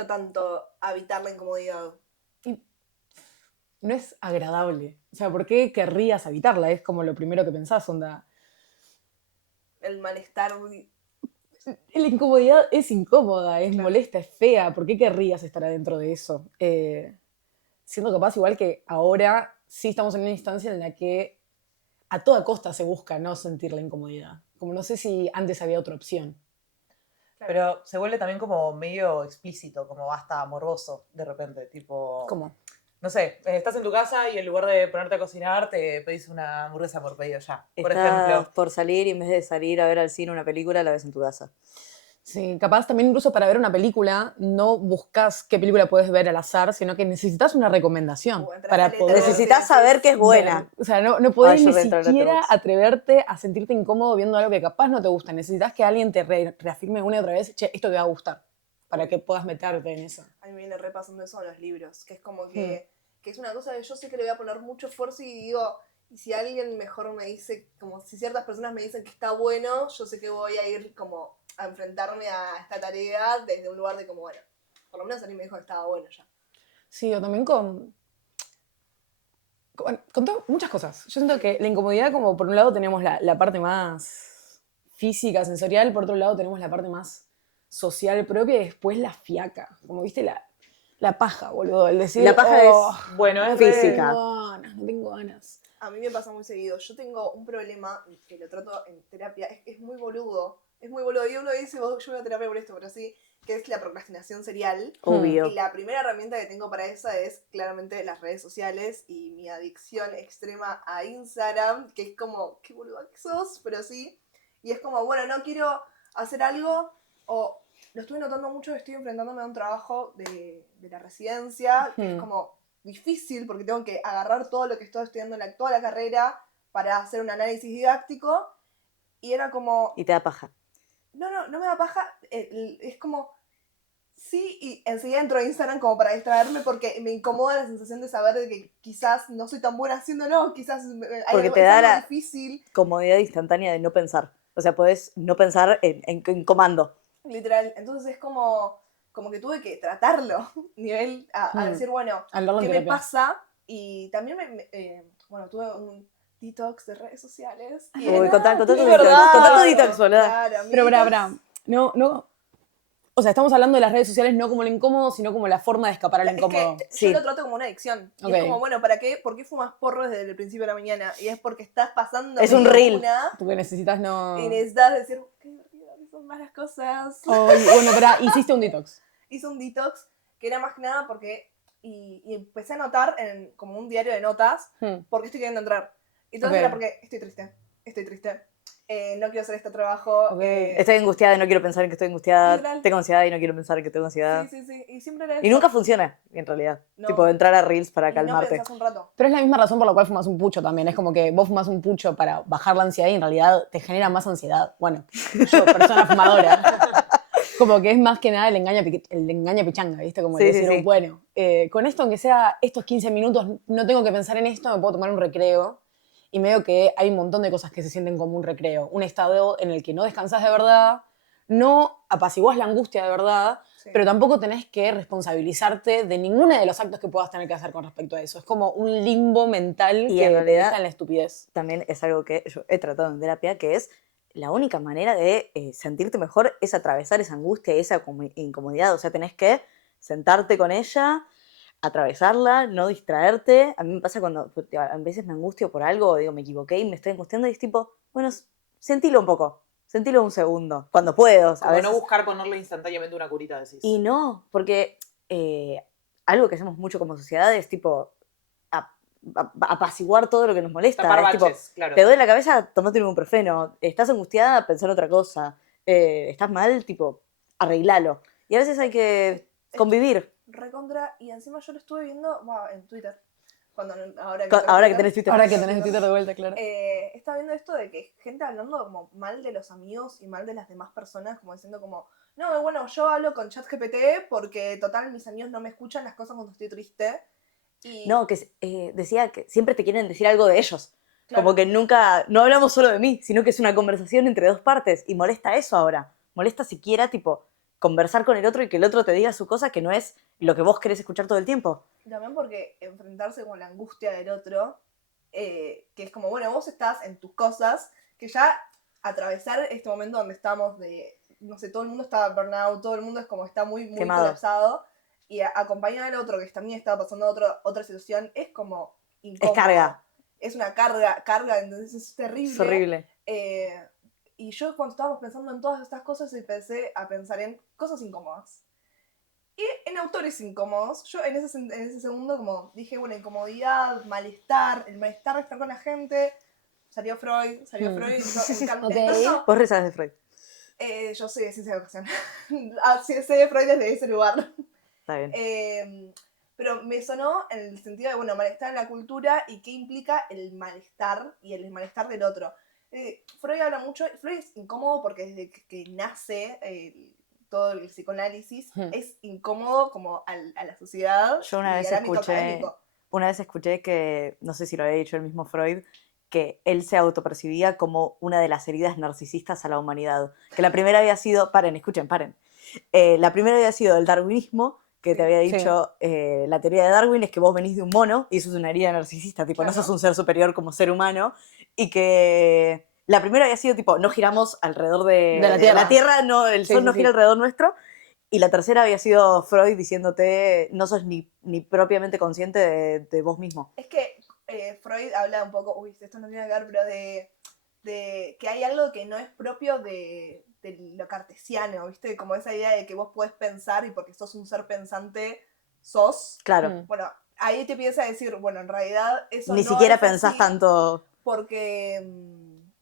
cuesta tanto habitar la incomodidad? Y no es agradable. O sea, ¿por qué querrías habitarla? Es como lo primero que pensás, onda. El malestar. La incomodidad es incómoda, es Claro. molesta, es fea. ¿Por qué querrías estar adentro de eso? Siendo capaz, igual que ahora, sí estamos en una instancia en la que a toda costa se busca no sentir la incomodidad. Como no sé si antes había otra opción. Claro. Pero se vuelve también como medio explícito, como hasta morboso de repente, tipo... ¿Cómo? No sé, estás en tu casa y en lugar de ponerte a cocinar te pedís una hamburguesa por pedido ya, por Estás ejemplo. por salir y en vez de salir a ver al cine una película, la ves en tu casa. Sí, capaz también incluso para ver una película no buscas qué película puedes ver al azar, sino que necesitas una recomendación O entras para a poder Letterboxd. Necesitas saber que es buena. ver. O sea, no podés Ay, yo ni reentro a siquiera Letterboxd. atreverte a sentirte incómodo viendo algo que capaz no te gusta. Necesitas que alguien te reafirme una y otra vez, che, esto te va a gustar, para que puedas meterte en eso. A mí me viene repasando eso en los libros, que es como que es una cosa que yo sé que le voy a poner mucho esfuerzo y digo, y si alguien mejor me dice, como si ciertas personas me dicen que está bueno, yo sé que voy a ir como a enfrentarme a esta tarea desde un lugar de como, bueno, por lo menos alguien me dijo que estaba bueno ya. Sí, o también con muchas cosas. Yo siento que la incomodidad, como por un lado tenemos la parte más física, sensorial, por otro lado tenemos la parte más social propia y después la fiaca. Como viste, la paja, boludo. El decir, La paja es Bueno, no es física. no tengo ganas. A mí me pasa muy seguido. Yo tengo un problema que lo trato en terapia. Es muy boludo. Es muy boludo. Y uno dice, "Oh, yo voy a terapia por esto", pero sí, que es la procrastinación serial. Obvio. Y la primera herramienta que tengo para esa es claramente las redes sociales y mi adicción extrema a Instagram, que es como, qué boluda que sos, pero sí. Y es como, bueno, no quiero hacer algo, o lo estuve notando mucho que estoy enfrentándome a un trabajo de la residencia, que es como difícil porque tengo que agarrar todo lo que estoy estudiando en toda la carrera para hacer un análisis didáctico. Y era como, Y te da paja. no me da paja, es como, sí, y enseguida entro a Instagram como para distraerme porque me incomoda la sensación de saber de que quizás no soy tan buena haciéndolo, quizás hay Porque algo, te es da algo la- difícil, Comodidad instantánea de no pensar. O sea, podés no pensar en comando. literal. Entonces es como que tuve que tratarlo, nivel a decir, bueno, Hablarlo en ¿qué me terapia. pasa? Y también bueno, tuve un detox de redes sociales. Y Uy, contá tu Es detox. verdad. Contá tu detox, boluda. Claro, mi Pero detox- no. O sea, estamos hablando de las redes sociales no como lo incómodo, sino como la forma de escapar a lo Es incómodo. que Sí. yo lo trato como una adicción. Y Ok. es como, bueno, ¿para qué? ¿Por qué fumas porro desde el principio de la mañana? Y es porque estás pasando Es un medio reel. una Porque necesitas no... y necesitas decir, qué divertido, que son malas cosas. Ay, bueno, pero hiciste un detox. Hice un detox que era más que nada porque... Y empecé a anotar en como un diario de notas porque estoy queriendo entrar. Y entonces Ok. era porque estoy triste. No quiero hacer este trabajo. Ok. Estoy angustiada y no quiero pensar en que estoy angustiada. Literal. Tengo ansiedad y no quiero pensar en que tengo ansiedad. Sí. Y siempre era eso. Y nunca funciona, en realidad. No. Tipo, entrar a Reels para Y no calmarte. pensás un rato. Pero es la misma razón por la cual fumas un pucho también. Es como que vos fumas un pucho para bajar la ansiedad y en realidad te genera más ansiedad. Bueno, yo, persona fumadora. Como que es más que nada el engaño pichanga, ¿viste? Como Sí, el sí, decir, sí. bueno, con esto, aunque sea estos 15 minutos, no tengo que pensar en esto, me puedo tomar un recreo. Y medio que hay un montón de cosas que se sienten como un recreo. Un estado en el que no descansás de verdad, no apaciguás la angustia de verdad, Sí. pero tampoco tenés que responsabilizarte de ninguno de los actos que puedas tener que hacer con respecto a eso. Es como un limbo mental Y que en te realidad- deja en la estupidez. También es algo que yo he tratado en terapia, que es la única manera de sentirte mejor es atravesar esa angustia y esa incomodidad. O sea, tenés que sentarte con ella, atravesarla, no distraerte. A mí me pasa cuando a veces me angustio por algo, o digo, me equivoqué y me estoy angustiando y es tipo, bueno, sentilo un poco, sentilo un segundo, cuando puedo. Como no buscar ponerle instantáneamente una curita, decís. Y no, porque algo que hacemos mucho como sociedad es tipo apaciguar todo lo que nos molesta. Tapar Es tipo, baches, claro. te duele la cabeza, tomate un ibuprofeno. Estás angustiada, pensá en otra cosa. Estás mal, tipo, arreglalo. Y a veces hay que convivir. Recontra, y encima yo lo estuve viendo en Twitter. Ahora Ahora que tenés Twitter. Ahora que tenés Twitter de vuelta, claro. Estaba viendo esto de que gente hablando como mal de los amigos y mal de las demás personas, como diciendo como, no, bueno, yo hablo con ChatGPT porque total mis amigos no me escuchan las cosas cuando estoy triste. Y No, que decía que siempre te quieren decir algo de ellos. Claro. Como que nunca, no hablamos solo de mí, sino que es una conversación entre dos partes. Y molesta eso ahora. Molesta siquiera, tipo, conversar con el otro y que el otro te diga su cosa que no es lo que vos querés escuchar todo el tiempo. También porque enfrentarse con la angustia del otro, que es como, bueno, vos estás en tus cosas, que ya atravesar este momento donde estamos de, no sé, todo el mundo está burnout, todo el mundo es como está muy Quemado. colapsado, y acompañar al otro que también está pasando otra situación, es como incómodo. Es carga. Es una carga, entonces es terrible. Es horrible. Y yo cuando estábamos pensando en todas estas cosas empecé a pensar en cosas incómodas. Y en autores incómodos, yo en ese segundo como dije, bueno, incomodidad, malestar, el malestar de estar con la gente, salió Freud, y yo, Ok. Vos rezás de Freud. yo soy de ciencia de educación. Sí, sé de Freud desde ese lugar. Está bien. Pero me sonó en el sentido de, bueno, malestar en la cultura y qué implica el malestar y el malestar del otro. Freud habla mucho, Freud es incómodo porque desde que nace todo el psicoanálisis es incómodo como a la sociedad Yo una y vez al ámbito escuché, académico. que, no sé si lo había dicho el mismo Freud, que él se autopercibía como una de las heridas narcisistas a la humanidad. Que la primera había sido, paren. La primera había sido el darwinismo, que te había Sí. dicho, la teoría de Darwin es que vos venís de un mono y eso es una herida narcisista, tipo, no Claro. sos un ser superior como ser humano, y que la primera había sido, tipo, no giramos alrededor de la Tierra. no, el Sí, sol sí, no sí. gira alrededor nuestro, y la tercera había sido Freud diciéndote, no sos ni propiamente consciente de vos mismo. Es que Freud habla un poco, uy, esto no tiene que ver, pero de que hay algo que no es propio de lo cartesiano, ¿viste? Como esa idea de que vos podés pensar y porque sos un ser pensante, sos. Claro, Bueno, ahí te empieza a decir, bueno, en realidad eso ni no siquiera es pensás así tanto, porque...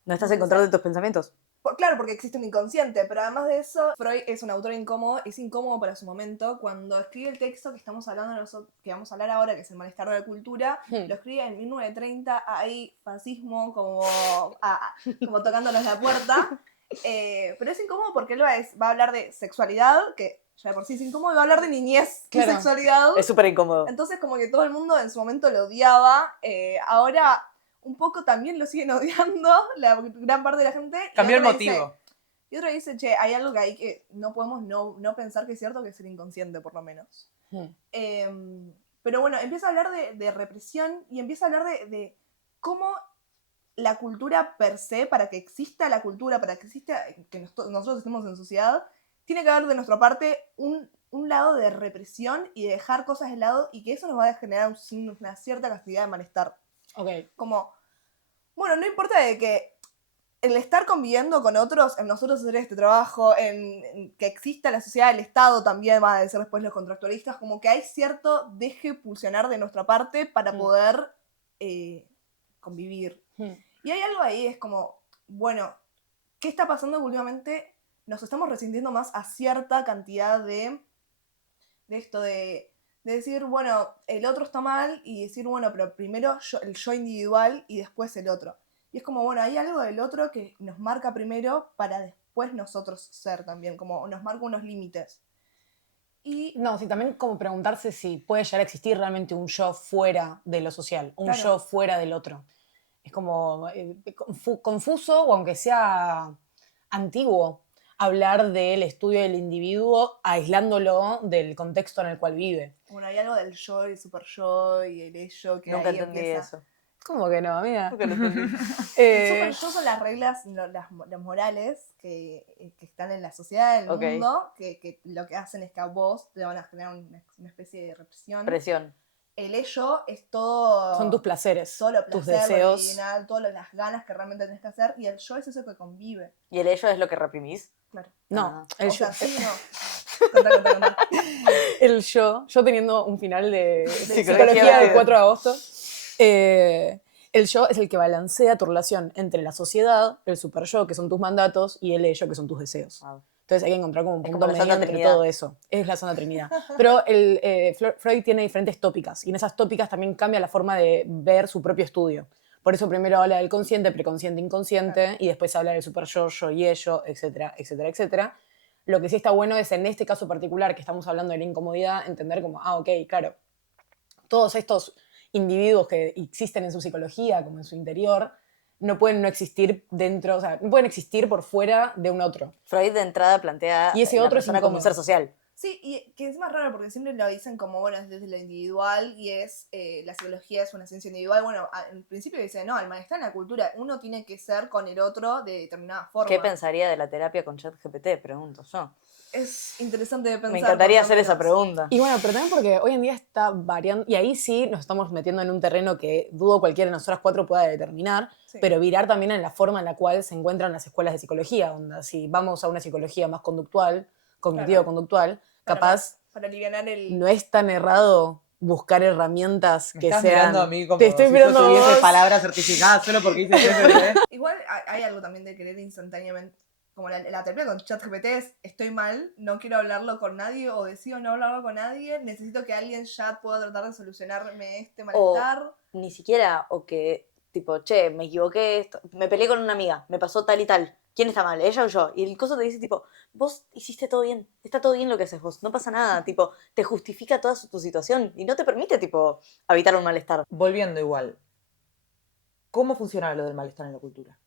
no estás en control de tus pensamientos. Claro, porque existe un inconsciente, pero además de eso, Freud es un autor incómodo, es incómodo para su momento. Cuando escribe el texto que estamos hablando nosotros, que vamos a hablar ahora, que es el malestar de la cultura, lo escribe en 1930, hay fascismo como tocándonos la puerta. Pero es incómodo porque él va a hablar de sexualidad, que ya de por sí es incómodo, y va a hablar de niñez Claro. y sexualidad. Es súper incómodo. Entonces como que todo el mundo en su momento lo odiaba. Ahora un poco también lo siguen odiando la gran parte de la gente. Cambió el otra motivo. Y otro dice, che, hay algo que hay que no podemos no pensar que es cierto, que es el inconsciente, por lo menos. Pero bueno, empieza a hablar de represión y empieza a hablar de cómo la cultura per se, para que exista la cultura, para que exista, que nosotros estemos en sociedad, tiene que haber de nuestra parte un lado de represión y de dejar cosas de lado y que eso nos va a generar una cierta cantidad de malestar. Ok. Como, bueno, no importa de que el estar conviviendo con otros, en nosotros hacer este trabajo, en que exista la sociedad, el Estado también va a decir después los contractualistas, como que hay cierto deje pulsionar de nuestra parte para poder convivir. Y hay algo ahí, es como, bueno, ¿qué está pasando últimamente? Nos estamos resintiendo más a cierta cantidad de esto de decir, bueno, el otro está mal y decir, bueno, pero primero el yo individual y después el otro. Y es como, bueno, hay algo del otro que nos marca primero para después nosotros ser también, como nos marca unos límites. Y No, sí, también como preguntarse si puede llegar a existir realmente un yo fuera de lo social, un Claro. yo fuera del otro. Es como confuso, o aunque sea antiguo, hablar del estudio del individuo aislándolo del contexto en el cual vive. bueno, hay algo del yo, el super yo y el ello que Nunca ahí entendí empieza. eso. ¿Cómo que no, amiga? Nunca lo entendí. El super yo son las reglas, las morales que están en la sociedad, en el Ok. mundo, que lo que hacen es que a vos te van a generar una especie de represión. Presión. El ello es todo... Son tus placeres, todo lo tus placer, lo deseos. original, todas las ganas que realmente tenés que hacer. Y el yo es eso que convive. ¿Y el ello es lo que reprimís? Claro. No, Ah. el O yo, sea, sí, no. Contá. el yo teniendo un final de Psicología psicología del divertida. 4 de agosto, el yo es el que balancea tu relación entre la sociedad, el super yo, que son tus mandatos, y el ello, que son tus deseos. Wow. Entonces hay que encontrar como un Es punto como la medio Santa entre Trinidad. todo eso. Es la Santa Trinidad. Pero Freud tiene diferentes tópicas, y en esas tópicas también cambia la forma de ver su propio estudio. Por eso primero habla del consciente, preconsciente, inconsciente, Claro. y después habla del super yo y ello, etcétera, etcétera, etcétera. Lo que sí está bueno es en este caso particular que estamos hablando de la incomodidad, entender como, ok, claro, todos estos individuos que existen en su psicología, como en su interior, no pueden no existir dentro, o sea, no pueden existir por fuera de un otro. Freud de entrada plantea Y ese la otro es persona como un incómodo. ser social. Sí, y que es más raro porque siempre lo dicen como, bueno, es desde lo individual y es, la psicología es una ciencia individual. Bueno, en principio dice, no, el malestar en la cultura, uno tiene que ser con el otro de determinada forma. ¿Qué pensaría de la terapia con ChatGPT? Pregunto yo. Es interesante de pensar. Me encantaría más o hacer esa menos. pregunta. Y bueno, pero también porque hoy en día está variando, y ahí sí nos estamos metiendo en un terreno que dudo cualquiera de nosotras cuatro pueda determinar, Sí. pero virar también en la forma en la cual se encuentran las escuelas de psicología. Onda, si vamos a una psicología más conductual, cognitivo-conductual, capaz Para alivianar el... no es tan errado buscar herramientas Me que estás sean... mirando a mí como Te estoy si mirando yo a tuviese vos. palabras certificadas solo porque hice CFD. Igual hay algo también de querer instantáneamente, como la terapia con ChatGPT es, estoy mal, no quiero hablarlo con nadie o decido no hablarlo con nadie, necesito que alguien ya pueda tratar de solucionarme este malestar. Ni siquiera, o que, tipo, che, me equivoqué, me peleé con una amiga, me pasó tal y tal. ¿Quién está mal, ella o yo? Y el coso te dice, tipo, vos hiciste todo bien, está todo bien lo que haces vos, no pasa nada, tipo, te justifica toda tu situación y no te permite, tipo, evitar un malestar. Volviendo igual, ¿cómo funciona lo del malestar en la cultura?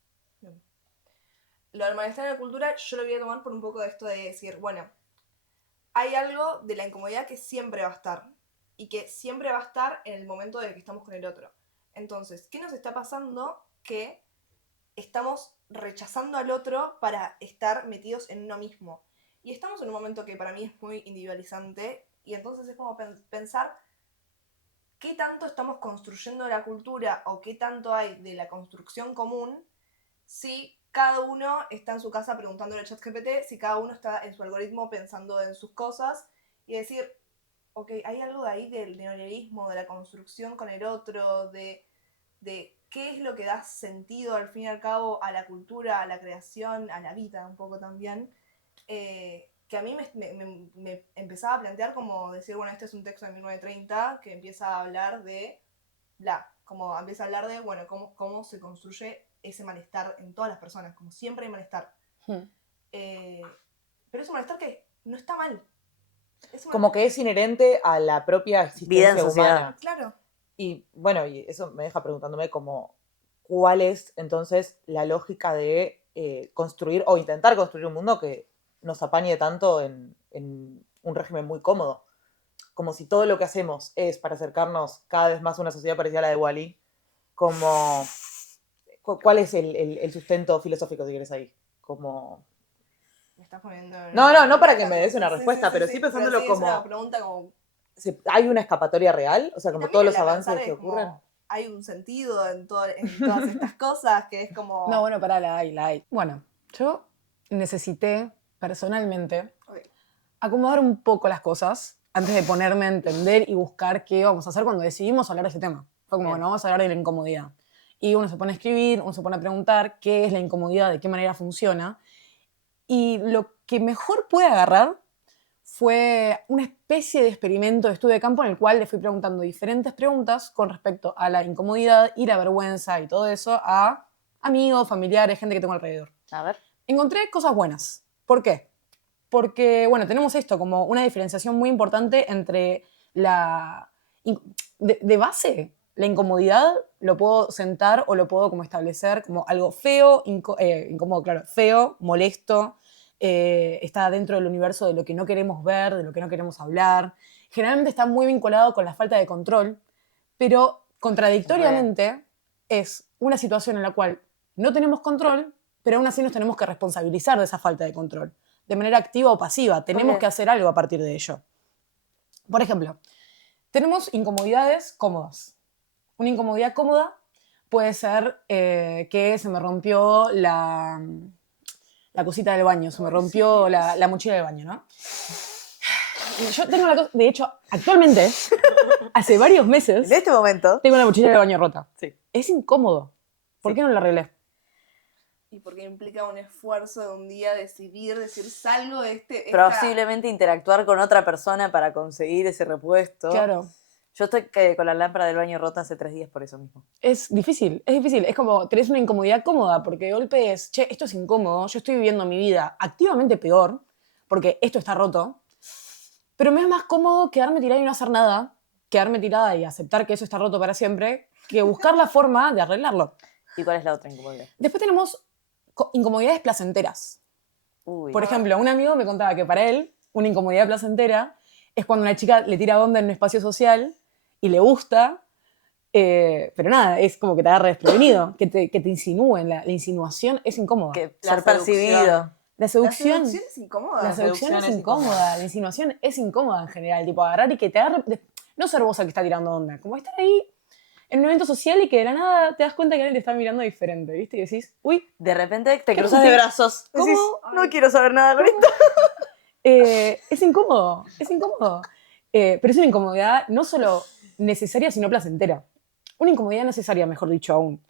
Lo del malestar en la cultura yo lo voy a tomar por un poco de esto de decir, bueno, hay algo de la incomodidad que siempre va a estar y que siempre va a estar en el momento de que estamos con el otro. Entonces, ¿qué nos está pasando? Que estamos rechazando al otro para estar metidos en uno mismo. Y estamos en un momento que para mí es muy individualizante y entonces es como pensar qué tanto estamos construyendo la cultura o qué tanto hay de la construcción común si cada uno está en su casa preguntándole a ChatGPT, si cada uno está en su algoritmo pensando en sus cosas y decir, ok, hay algo de ahí del neoliberalismo, de la construcción con el otro, de qué es lo que da sentido al fin y al cabo a la cultura, a la creación, a la vida un poco también, que a mí me empezaba a plantear como decir, bueno, este es un texto de 1930 que empieza a hablar de como empieza a hablar de, bueno, cómo se construye ese malestar en todas las personas, como siempre hay malestar. Pero es un malestar que no está mal. Como que es inherente a la propia Vida en existencia sociedad. humana. Claro. Y bueno, y eso me deja preguntándome como cuál es entonces la lógica de construir o intentar construir un mundo que nos apañe tanto en un régimen muy cómodo. Como si todo lo que hacemos es para acercarnos cada vez más a una sociedad parecida a la de Wall-E. Como, ¿cuál es el sustento filosófico, si quieres, ahí? Como... Me estás poniendo... No para que me des una respuesta, pero sí pensándolo pero como... Es una pregunta como... ¿Hay una escapatoria real? O sea, como todos los avances que como, ocurren. hay un sentido en todas estas cosas que es como... No, bueno, pará, la hay. Bueno, yo necesité personalmente acomodar un poco las cosas antes de ponerme a entender y buscar qué íbamos a hacer cuando decidimos hablar de ese tema. Fue como, bueno, vamos a hablar de la incomodidad. Y uno se pone a escribir, uno se pone a preguntar qué es la incomodidad, de qué manera funciona. Y lo que mejor pude agarrar fue una especie de experimento de estudio de campo en el cual le fui preguntando diferentes preguntas con respecto a la incomodidad y la vergüenza y todo eso a amigos, familiares, gente que tengo alrededor. A ver. Encontré cosas buenas. ¿Por qué? Porque, bueno, tenemos esto como una diferenciación muy importante entre de base, la incomodidad lo puedo sentar o lo puedo como establecer como algo feo, incómodo, claro, feo, molesto, está dentro del universo de lo que no queremos ver, de lo que no queremos hablar. Generalmente está muy vinculado con la falta de control, pero contradictoriamente es una situación en la cual no tenemos control, pero aún así nos tenemos que responsabilizar de esa falta de control, de manera activa o pasiva. Tenemos que hacer algo a partir de ello. Por ejemplo, tenemos incomodidades cómodas. Una incomodidad cómoda puede ser que se me rompió la cosita del baño, se me rompió la mochila del baño, ¿no? Yo tengo la cosa, de hecho, actualmente, hace varios meses, En este momento. tengo la mochila del baño rota. Sí. Es incómodo. ¿Por qué no la arreglé? Y porque implica un esfuerzo de un día decidir, decir, salgo de Posiblemente interactuar con otra persona para conseguir ese repuesto. Claro. Yo estoy con la lámpara del baño rota hace 3 días por eso mismo. Es difícil, es difícil. Es como tenés una incomodidad cómoda, porque de golpe es, che, esto es incómodo, yo estoy viviendo mi vida activamente peor, porque esto está roto, pero me es más cómodo quedarme tirada y no hacer nada, quedarme tirada y aceptar que eso está roto para siempre, que buscar la forma de arreglarlo. ¿Y cuál es la otra incomodidad? Después tenemos incomodidades placenteras. Uy. Por ejemplo, un amigo me contaba que para él una incomodidad placentera es cuando una chica le tira onda en un espacio social y le gusta, pero nada, es como que te agarra desprevenido, que te insinúen. La insinuación es incómoda. Que La ser percibido. La La seducción, seducción es incómoda. la seducción seducción es es incómoda, incómoda. la insinuación es incómoda en general, tipo agarrar y que te agarre, no ser vos el que está tirando onda, como estar ahí en un evento social y que de la nada te das cuenta que alguien te está mirando diferente, ¿viste? Y decís, uy, De repente te ¿Qué cruzas de te- brazos. ¿Cómo? Decís, no Ay. quiero saber nada con esto. Es incómodo, es incómodo. Pero es una incomodidad no solo necesaria, sino placentera. Una incomodidad necesaria, mejor dicho aún.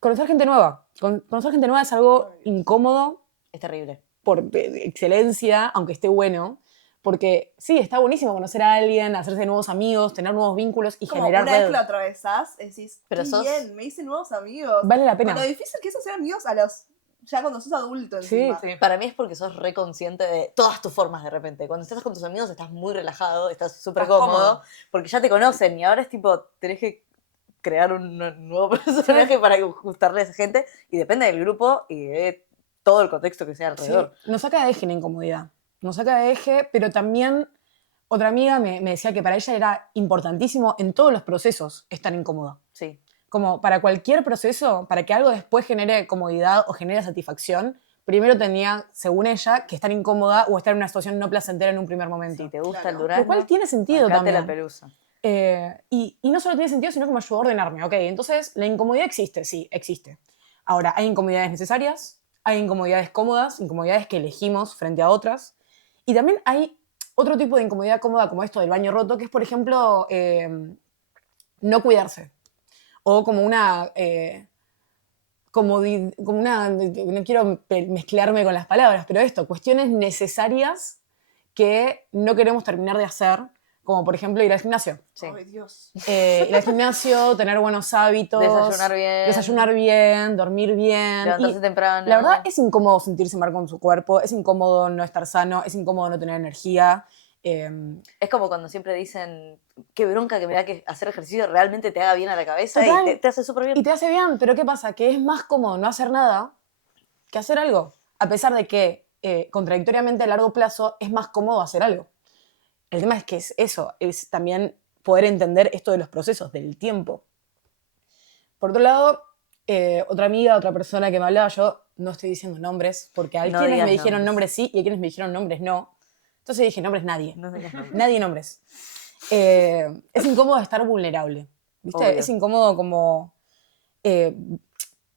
Conocer gente nueva. Conocer gente nueva es algo Ay, Dios. incómodo Es terrible. por excelencia, aunque esté bueno. Porque sí, está buenísimo conocer a alguien, hacerse nuevos amigos, tener nuevos vínculos y Como generar una vez red. que lo atravesás, decís, Pero qué sos- bien, me hice nuevos amigos. Vale la pena. Con lo difícil que es hacer amigos a los ya cuando sos adulto Sí, encima. sí. Para mí es porque sos re consciente de todas tus formas de repente. Cuando estás con tus amigos estás muy relajado, estás súper Estás cómodo, cómodo. porque ya te conocen y ahora es tipo, tenés que crear un nuevo personaje para gustarle a esa gente y depende del grupo y de todo el contexto que sea sí, alrededor. nos saca de eje la incomodidad. Nos saca de eje, pero también otra amiga me decía que para ella era importantísimo en todos los procesos estar incómoda. Sí. Como para cualquier proceso, para que algo después genere comodidad o genere satisfacción, primero tenía, según ella, que estar incómoda o estar en una situación no placentera en un primer momento. Si te gusta Claro. el durazno, Lo cual tiene sentido bancate también. la pelusa. Y no solo tiene sentido, sino que me ayudó a ordenarme. Ok, entonces la incomodidad existe, sí, existe. Ahora, hay incomodidades necesarias, hay incomodidades cómodas, incomodidades que elegimos frente a otras. Y también hay otro tipo de incomodidad cómoda como esto del baño roto, que es, por ejemplo, no cuidarse. O como una... como una... No quiero mezclarme con las palabras, pero esto, cuestiones necesarias que no queremos terminar de hacer, como por ejemplo ir al gimnasio. Sí. Ay, Dios. Ir al gimnasio, tener buenos hábitos. Desayunar bien. Dormir bien. Levantarse Y temprano. la verdad es incómodo sentirse mal con su cuerpo, es incómodo no estar sano, es incómodo no tener energía. Es como cuando siempre dicen, qué bronca que me da que hacer ejercicio realmente te haga bien a la cabeza Total. y te hace súper bien. Y te hace bien, pero ¿qué pasa? Que es más cómodo no hacer nada que hacer algo. A pesar de que, contradictoriamente a largo plazo, es más cómodo hacer algo. El tema es que es eso, es también poder entender esto de los procesos, del tiempo. Por otro lado, otra amiga, otra persona que me hablaba, yo no estoy diciendo nombres, porque hay No quienes digas me dijeron nombres. nombres sí y hay quienes me dijeron nombres no. Entonces dije nombres nadie. No digas nombres. Nadie nombres. Es incómodo estar vulnerable. ¿Viste? Obvio. Es incómodo como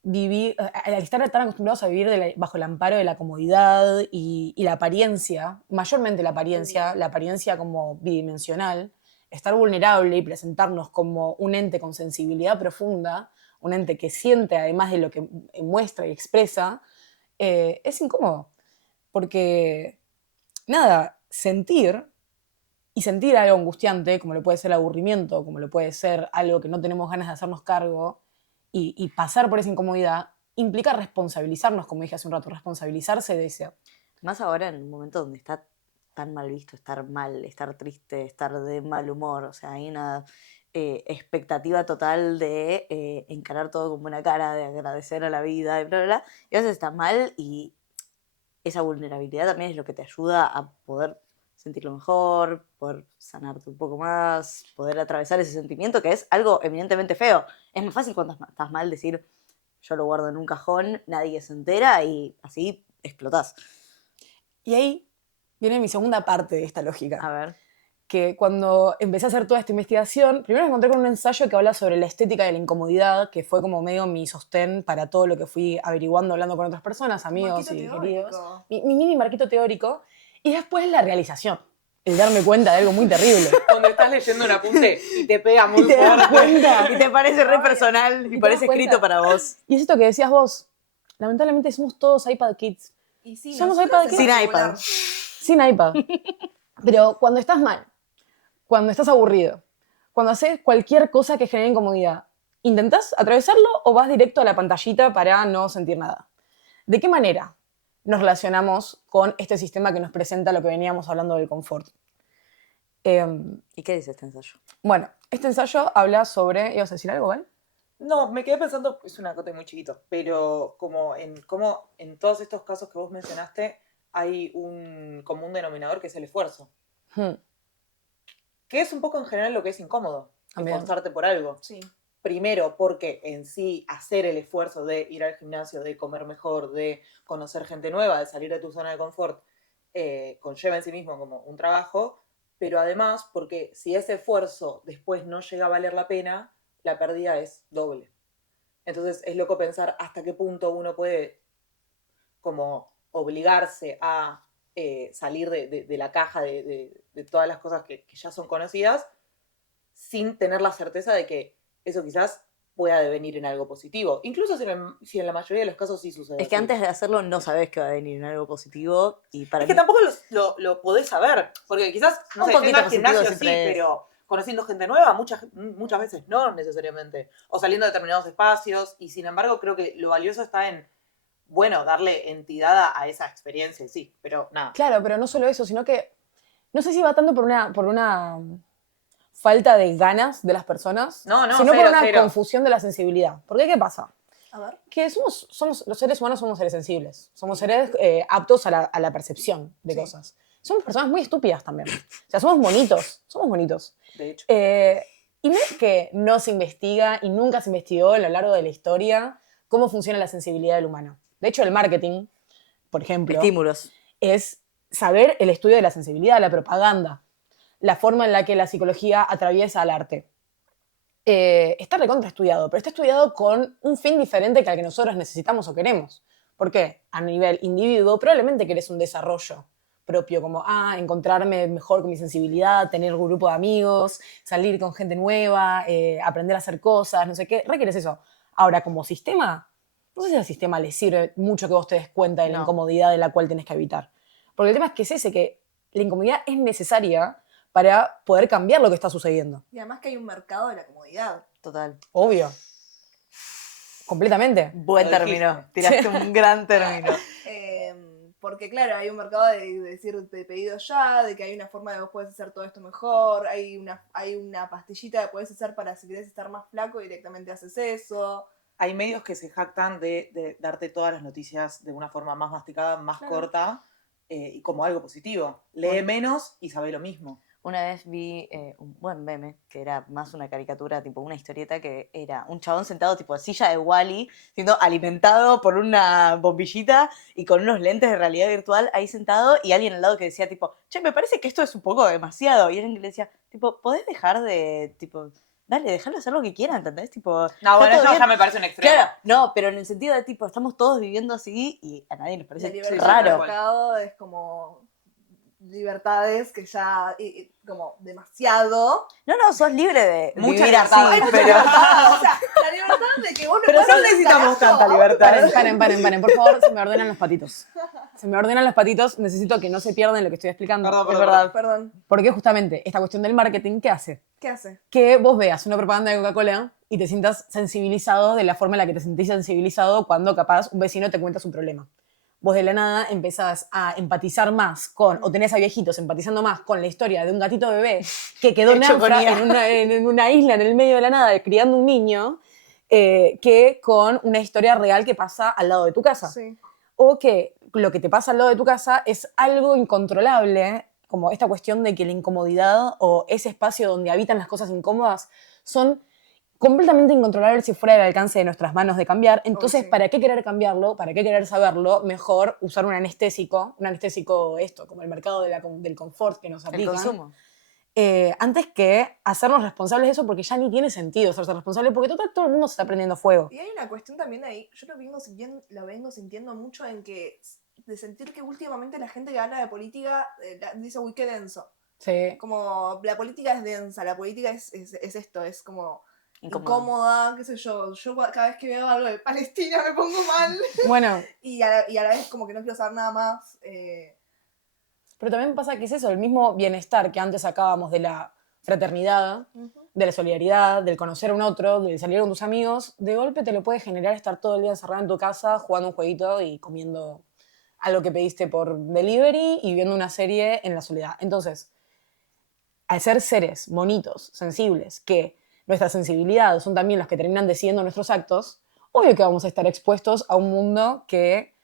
vivir, al estar tan acostumbrados a vivir bajo el amparo de la comodidad y la apariencia, mayormente la apariencia como bidimensional, estar vulnerable y presentarnos como un ente con sensibilidad profunda, un ente que siente además de lo que muestra y expresa, es incómodo. Porque, nada, sentir algo angustiante, como lo puede ser el aburrimiento, como lo puede ser algo que no tenemos ganas de hacernos cargo, y pasar por esa incomodidad, implica responsabilizarnos, como dije hace un rato, responsabilizarse de eso. Más ahora en un momento donde está tan mal visto estar mal, estar triste, estar de mal humor. O sea, hay una expectativa total de encarar todo con buena cara, de agradecer a la vida, y bla, bla, bla. Y a veces está mal y esa vulnerabilidad también es lo que te ayuda a poder sentirlo mejor, poder sanarte un poco más, poder atravesar ese sentimiento que es algo eminentemente feo. Es más fácil cuando estás mal decir, yo lo guardo en un cajón, nadie se entera y así explotás. Y ahí viene mi segunda parte de esta lógica. A ver. Que cuando empecé a hacer toda esta investigación, primero me encontré con un ensayo que habla sobre la estética de la incomodidad, que fue como medio mi sostén para todo lo que fui averiguando, hablando con otras personas, amigos y Marquito queridos. teórico. Mi mini marquito teórico. Y después la realización, el darme cuenta de algo muy terrible. Cuando estás leyendo un apunte y te pega muy Y te das fuerte. cuenta. Y te parece re personal y te parece das cuenta. escrito para vos. Y es esto que decías vos. Lamentablemente somos todos iPad Kids. Y sí, Somos nosotros iPad tenemos sin que iPad. volar. Sin iPad. Pero cuando estás mal, cuando estás aburrido, cuando haces cualquier cosa que genere incomodidad, ¿intentás atravesarlo o vas directo a la pantallita para no sentir nada? ¿De qué manera nos relacionamos con este sistema que nos presenta lo que veníamos hablando del confort? ¿Y qué dice este ensayo? Bueno, este ensayo habla sobre... ¿Ibas a decir algo, Val? No, me quedé pensando, es una cota muy chiquito, pero como en todos estos casos que vos mencionaste hay un común denominador que es el esfuerzo, Hmm, que es un poco en general lo que es incómodo, También. esforzarte por algo. Sí. Primero, porque en sí hacer el esfuerzo de ir al gimnasio, de comer mejor, de conocer gente nueva, de salir de tu zona de confort, conlleva en sí mismo como un trabajo, pero además porque si ese esfuerzo después no llega a valer la pena, la pérdida es doble. Entonces es loco pensar hasta qué punto uno puede como obligarse a salir de la caja de todas las cosas que ya son conocidas sin tener la certeza de que eso quizás pueda devenir en algo positivo. Incluso si en la mayoría de los casos sí sucede Es que así. antes de hacerlo no sabés que va a venir en algo positivo y para Es que mí tampoco lo podés saber, porque quizás, no un sé, poquito yendo al positivo gimnasio sí, siempre es. pero conociendo gente nueva muchas veces no necesariamente, o saliendo de determinados espacios, y sin embargo creo que lo valioso está en, bueno, darle entidad a esa experiencia en sí, pero nada. Claro, pero no solo eso, sino que no sé si va tanto por una falta de ganas de las personas, No, sino por cero, una cero. confusión de la sensibilidad. ¿Por qué pasa? A ver. Que los seres humanos somos seres sensibles, somos seres aptos a la percepción de Sí. cosas. Somos personas muy estúpidas también. O sea, somos bonitos. De hecho. Y no es que no se investiga y nunca se investigó a lo largo de la historia cómo funciona la sensibilidad del humano. De hecho, el marketing, por ejemplo, Estímulos. es saber el estudio de la sensibilidad, la propaganda, la forma en la que la psicología atraviesa al arte. Está recontra estudiado, pero está estudiado con un fin diferente que al que nosotros necesitamos o queremos. ¿Por qué? A nivel individuo, probablemente querés un desarrollo propio, como, encontrarme mejor con mi sensibilidad, tener un grupo de amigos, salir con gente nueva, aprender a hacer cosas, no sé qué, requieres eso. Ahora, como sistema, no sé si al sistema le sirve mucho que vos te des cuenta de la No. incomodidad de la cual tenés que evitar. Porque el tema es que es ese, que la incomodidad es necesaria para poder cambiar lo que está sucediendo. Y además que hay un mercado de la comodidad. Total. Obvio. Completamente. Buen Lo término. dijiste. Tiraste un gran término. Porque claro, hay un mercado de decir de pedido ya, de que hay una forma de vos podés hacer todo esto mejor, hay una pastillita que podés hacer para si querés estar más flaco directamente haces eso. Hay medios que se jactan de darte todas las noticias de una forma más masticada, más Claro. corta, y como algo positivo. Lee Bueno. menos y sabe lo mismo. Una vez vi un buen meme, que era más una caricatura, tipo una historieta, que era un chabón sentado tipo en silla de Wall-E, siendo alimentado por una bombillita y con unos lentes de realidad virtual ahí sentado, y alguien al lado que decía tipo, che, me parece que esto es un poco demasiado. Y alguien que le decía, tipo, ¿podés dejar de, tipo, dale, dejarlo hacer lo que quiera, ¿entendés? Tipo, No, está bueno, todo eso bien. ya me parece un extremo. Claro, no, pero en el sentido de tipo, estamos todos viviendo así y a nadie les La parece libertad tal del raro. cual. mercado es como libertades que ya como demasiado. No, sos libre de Mucha vivir libertad. así, Hay mucha pero... O sea, la libertad de que vos no Pero puedas no necesitamos carajo, tanta libertad. Paren, por favor, se me ordenan los patitos. Se me ordenan los patitos, necesito que no se pierdan lo que estoy explicando. Perdón, Es perdón, verdad. Perdón, Porque justamente esta cuestión del marketing, ¿qué hace? ¿qué hace? Que vos veas una propaganda de Coca-Cola y te sientas sensibilizado de la forma en la que te sentís sensibilizado cuando capaz un vecino te cuenta su problema. Vos de la nada empezás a empatizar más con, o tenés a viejitos empatizando más con la historia de un gatito bebé que quedó Hecho con náufrago IA. en una isla en el medio de la nada criando un niño, que con una historia real que pasa al lado de tu casa. Sí. O que lo que te pasa al lado de tu casa es algo incontrolable, como esta cuestión de que la incomodidad o ese espacio donde habitan las cosas incómodas son completamente incontrolables si fuera del alcance de nuestras manos de cambiar. Entonces, sí. ¿para qué querer cambiarlo? ¿Para qué querer saberlo? Mejor usar un anestésico esto, como el mercado del confort que nos El aplican. consumo. Antes que hacernos responsables de eso, porque ya ni tiene sentido hacerse responsable, porque total, todo el mundo se está prendiendo fuego. Y hay una cuestión también ahí, yo lo vengo sintiendo mucho en que, de sentir que últimamente la gente que habla de política dice, uy, qué denso. Sí. Como la política es densa, la política es esto, es como incómoda, qué sé yo. Yo cada vez que veo algo de Palestina me pongo mal. Bueno, y a la vez como que no quiero saber nada más. pero también pasa que es eso, el mismo bienestar que antes sacábamos de la fraternidad, de la solidaridad, del conocer a un otro, del salir con tus amigos, de golpe te lo puede generar estar todo el día encerrado en tu casa, jugando un jueguito y comiendo algo que pediste por delivery y viendo una serie en la soledad. Entonces, al ser seres bonitos, sensibles, que nuestra sensibilidad son también los que terminan decidiendo nuestros actos, obvio que vamos a estar expuestos a un mundo que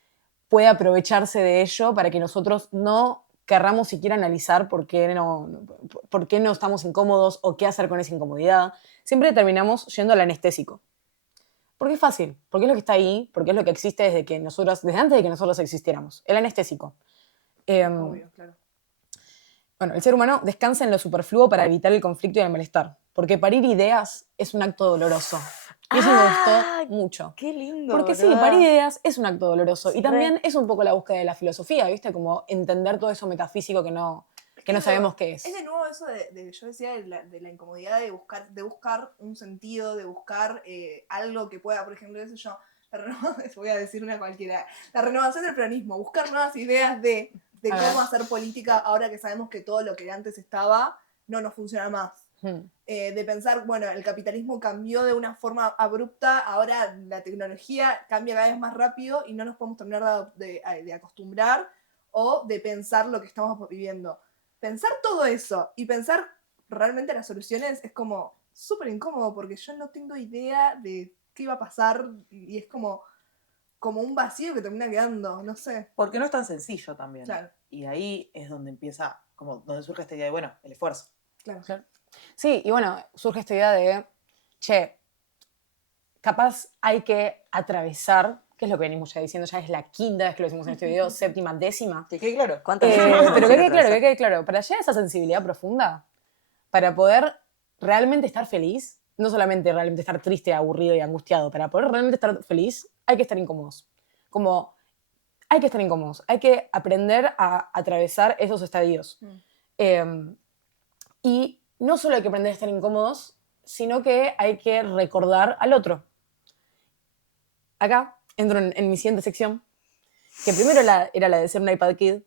puede aprovecharse de ello para que nosotros no querramos siquiera analizar por qué no estamos incómodos o qué hacer con esa incomodidad. Siempre terminamos yendo al anestésico. Porque es fácil, porque es lo que está ahí, porque es lo que existe desde antes de que nosotros existiéramos. El anestésico. Obvio, claro. Bueno, el ser humano descansa en lo superfluo para evitar el conflicto y el malestar. Porque parir ideas es un acto doloroso. Y eso me gustó mucho. ¡Qué lindo! Porque sí, boluda. parir ideas es un acto doloroso. Sí, Y también es un poco la búsqueda de la filosofía, ¿viste? Como entender todo eso metafísico que no sabemos qué es. Es de nuevo eso yo decía, de la incomodidad de buscar un sentido, de buscar algo que pueda, por ejemplo, eso yo, voy a decir una cualquiera, la renovación del peronismo, buscar nuevas ideas de A ver. cómo hacer política ahora que sabemos que todo lo que antes estaba no nos funciona más. De pensar, bueno, el capitalismo cambió de una forma abrupta, ahora la tecnología cambia cada vez más rápido y no nos podemos terminar de acostumbrar o de pensar lo que estamos viviendo. Pensar todo eso y pensar realmente las soluciones es como súper incómodo porque yo no tengo idea de qué iba a pasar y es como un vacío que termina quedando, no sé. Porque no es tan sencillo también. Claro. Y ahí es donde empieza, como donde surge esta idea de, bueno, el esfuerzo. Claro. Sí, y bueno, surge esta idea de, che, capaz hay que atravesar, que es lo que venimos ya diciendo, ya es la quinta vez que lo decimos en este video, séptima, décima. Que quede claro. ¿Cuántas veces vamos a Pero decir que atravesar? quede claro, para llegar a esa sensibilidad profunda, para poder realmente estar feliz, no solamente realmente estar triste, aburrido y angustiado, para poder realmente estar feliz, hay que estar incómodos. Como, hay que estar incómodos, hay que aprender a atravesar esos estadios. Y no solo hay que aprender a estar incómodos, sino que hay que recordar al otro. Acá entro en mi siguiente sección, que primero era la de ser un iPad Kid,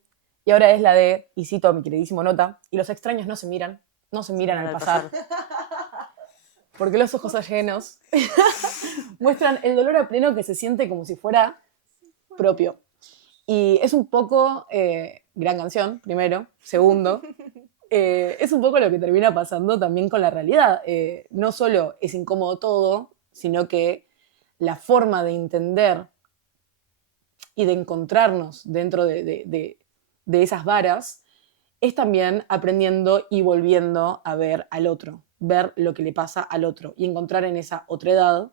y ahora es la de, y cito a mi queridísimo Nota, y los extraños no se miran al pasar. Porque los ojos ajenos muestran el dolor a pleno que se siente como si fuera propio. Y es un poco, gran canción, primero. Segundo, es un poco lo que termina pasando también con la realidad. No solo es incómodo todo, sino que la forma de entender y de encontrarnos dentro de esas varas es también aprendiendo y volviendo a ver al otro, ver lo que le pasa al otro y encontrar en esa otredad.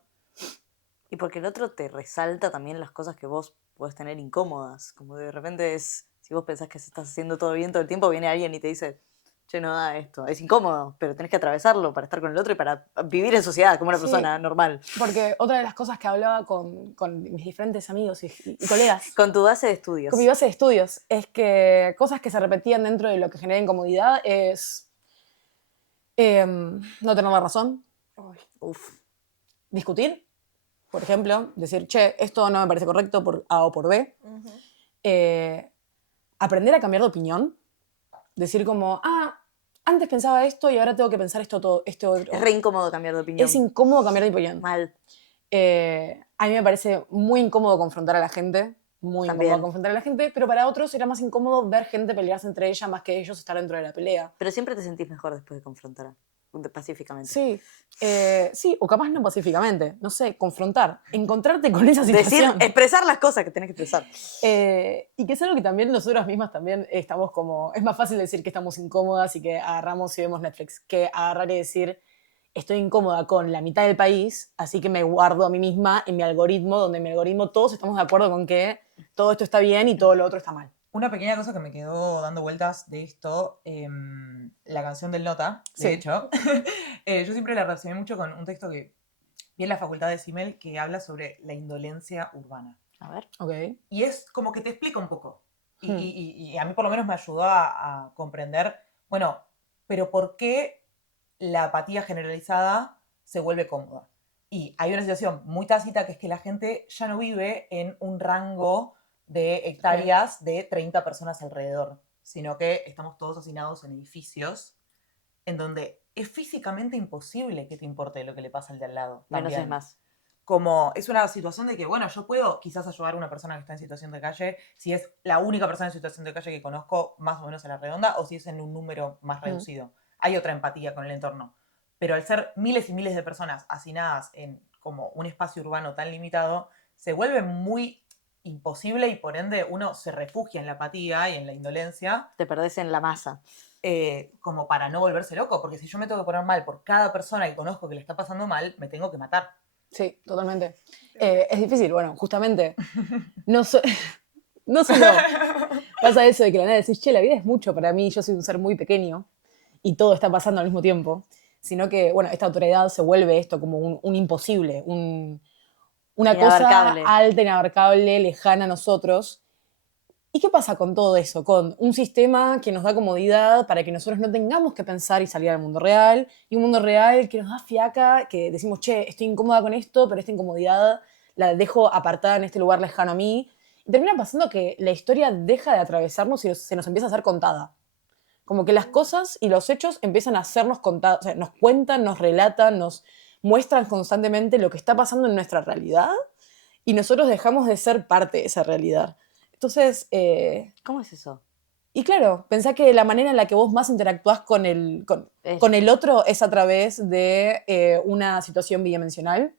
Y porque el otro te resalta también las cosas que vos podés tener incómodas. Como de repente si vos pensás que estás haciendo todo bien todo el tiempo, viene alguien y te dice, che, no da esto. Es incómodo, pero tenés que atravesarlo para estar con el otro y para vivir en sociedad como una Sí. persona normal. Porque otra de las cosas que hablaba con mis diferentes amigos y colegas, Con tu base de estudios. con mi base de estudios, es que cosas que se repetían dentro de lo que genera incomodidad es no tener la razón, Uf. discutir, por ejemplo, decir, che, esto no me parece correcto por A o por B. Aprender a cambiar de opinión, decir como, antes pensaba esto y ahora tengo que pensar esto otro. Es re incómodo cambiar de opinión. Es incómodo cambiar de opinión. Mal. A mí me parece muy incómodo confrontar a la gente, pero para otros era más incómodo ver gente pelearse entre ellas más que ellos estar dentro de la pelea. Pero siempre te sentís mejor después de confrontar pacíficamente. Sí, o capaz no pacíficamente, no sé, confrontar, encontrarte con esa situación. Expresar las cosas que tenés que expresar. Y que es algo que también nosotras mismas también estamos como, es más fácil decir que estamos incómodas y que agarramos y vemos Netflix, que agarrar y decir, estoy incómoda con la mitad del país, así que me guardo a mí misma en mi algoritmo, donde en mi algoritmo todos estamos de acuerdo con que todo esto está bien y todo lo otro está mal. Una pequeña cosa que me quedó dando vueltas de esto, la canción del Nota, de hecho, yo siempre la relacioné mucho con un texto que vi en la facultad de Simel que habla sobre la indolencia urbana. A ver. Okay. Y es como que te explica un poco. Y a mí por lo menos me ayudó a comprender, bueno, pero ¿por qué la apatía generalizada se vuelve cómoda? Y hay una situación muy tácita que es que la gente ya no vive en un rango de hectáreas de 30 personas alrededor, sino que estamos todos hacinados en edificios en donde es físicamente imposible que te importe lo que le pasa al de al lado. Menos es más. Como es una situación de que, bueno, yo puedo quizás ayudar a una persona que está en situación de calle, si es la única persona en situación de calle que conozco más o menos a la redonda, o si es en un número más reducido. Hay otra empatía con el entorno. pero al ser miles y miles de personas hacinadas en como un espacio urbano tan limitado, se vuelve muy imposible y por ende uno se refugia en la apatía y en la indolencia Te perdés en la masa. como para no volverse loco, porque si yo me tengo que poner mal por cada persona que conozco que le está pasando mal, me tengo que matar. Sí, totalmente. Es difícil, bueno, justamente. No, no solo pasa eso de que la nada decís, che, la vida es mucho para mí, yo soy un ser muy pequeño y todo está pasando al mismo tiempo, sino que, bueno, esta autoridad se vuelve esto como un imposible, una cosa Inabarcable. alta, inabarcable, lejana a nosotros. ¿Y qué pasa con todo eso? Con un sistema que nos da comodidad para que nosotros no tengamos que pensar y salir al mundo real, y un mundo real que nos da fiaca, que decimos, che, estoy incómoda con esto, pero esta incomodidad la dejo apartada en este lugar lejano a mí. Y termina pasando que la historia deja de atravesarnos y se nos empieza a ser contada. Como que las cosas y los hechos empiezan a sernos contados, o sea, nos cuentan, nos relatan, nos muestran constantemente lo que está pasando en nuestra realidad y nosotros dejamos de ser parte de esa realidad. Entonces, ¿Cómo es eso? y claro, pensá que la manera en la que vos más interactuás con el otro es a través de una situación bidimensional,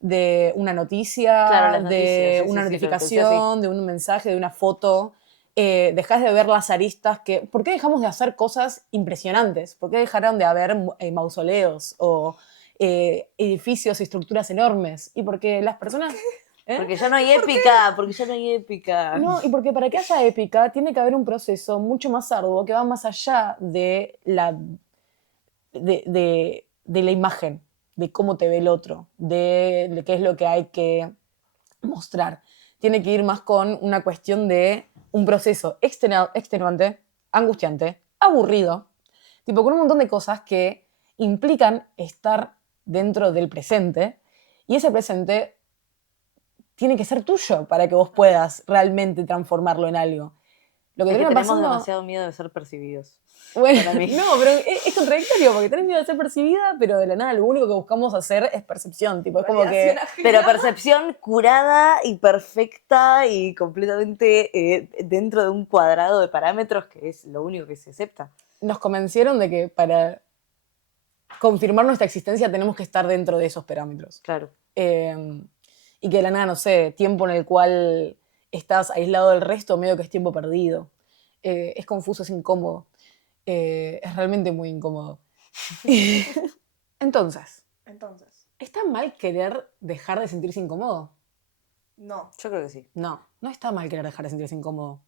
de una noticia, Claro, las de noticias, sí, una sí, sí, lo pensé notificación, de un mensaje, de una foto. Dejás de ver las aristas que... ¿Por qué dejamos de hacer cosas impresionantes? ¿Por qué dejaron de haber mausoleos o edificios y estructuras enormes? Y porque las personas... ¿eh? Porque ya no hay épica, porque ya no hay épica. No, y porque para que haya épica tiene que haber un proceso mucho más arduo que va más allá de de la imagen, de cómo te ve el otro, de qué es lo que hay que mostrar. Tiene que ir más con una cuestión de un proceso extenuante, angustiante, aburrido, tipo con un montón de cosas que implican estar dentro del presente y ese presente tiene que ser tuyo para que vos puedas realmente transformarlo en algo. Lo que Es que termina tenemos pasando... demasiado miedo de ser percibidos. Bueno, para mí. no, pero es contradictorio porque tenés miedo de ser percibida, pero de la nada lo único que buscamos hacer es percepción. Tipo, es como que... Validación ajena. Pero percepción curada y perfecta y completamente dentro de un cuadrado de parámetros que es lo único que se acepta. Nos convencieron de que para confirmar nuestra existencia tenemos que estar dentro de esos parámetros. Claro. Y que de la nada, no sé, tiempo en el cual estás aislado del resto, medio que es tiempo perdido. Es confuso, es incómodo. Es realmente muy incómodo. Entonces, ¿está mal querer dejar de sentirse incómodo? No. Yo creo que sí. No, no está mal querer dejar de sentirse incómodo.